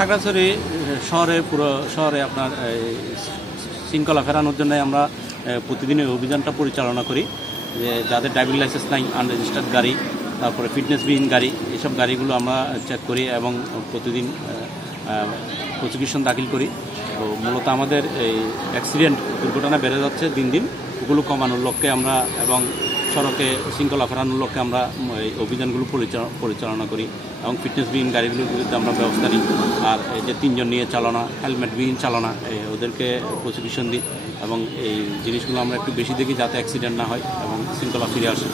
খাগড়াছড়ি পুরো শহরে আপনার শৃঙ্খলা ফেরানোর জন্য আমরা প্রতিদিন এই অভিযানটা পরিচালনা করি। যে যাদের ড্রাইভিং লাইসেন্স নাই, আনরেজিস্টার্ড গাড়ি, তারপরে ফিটনেসবিহীন গাড়ি, এসব গাড়িগুলো আমরা চেক করি এবং প্রতিদিন প্রসিকিউশন দাখিল করি। তো মূলত আমাদের এই অ্যাক্সিডেন্ট দুর্ঘটনা বেড়ে যাচ্ছে দিন দিন, ওগুলো কমানোর লক্ষ্যে আমরা এবং সড়কে শৃঙ্খলা ফেরানোর লক্ষ্যে আমরা এই অভিযানগুলো পরিচালনা করি এবং ফিটনেসবিহীন গাড়িগুলোর বিরুদ্ধে আমরা ব্যবস্থা নিই। আর এই যে 3 জন নিয়ে চালানা, হেলমেটবিহীন চালানা, ওদেরকে প্রসিকিউশন দিই এবং এই জিনিসগুলো আমরা একটু বেশি দেখি যাতে অ্যাক্সিডেন্ট না হয় এবং শৃঙ্খলা ফিরে আসে।